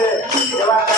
对，对吧。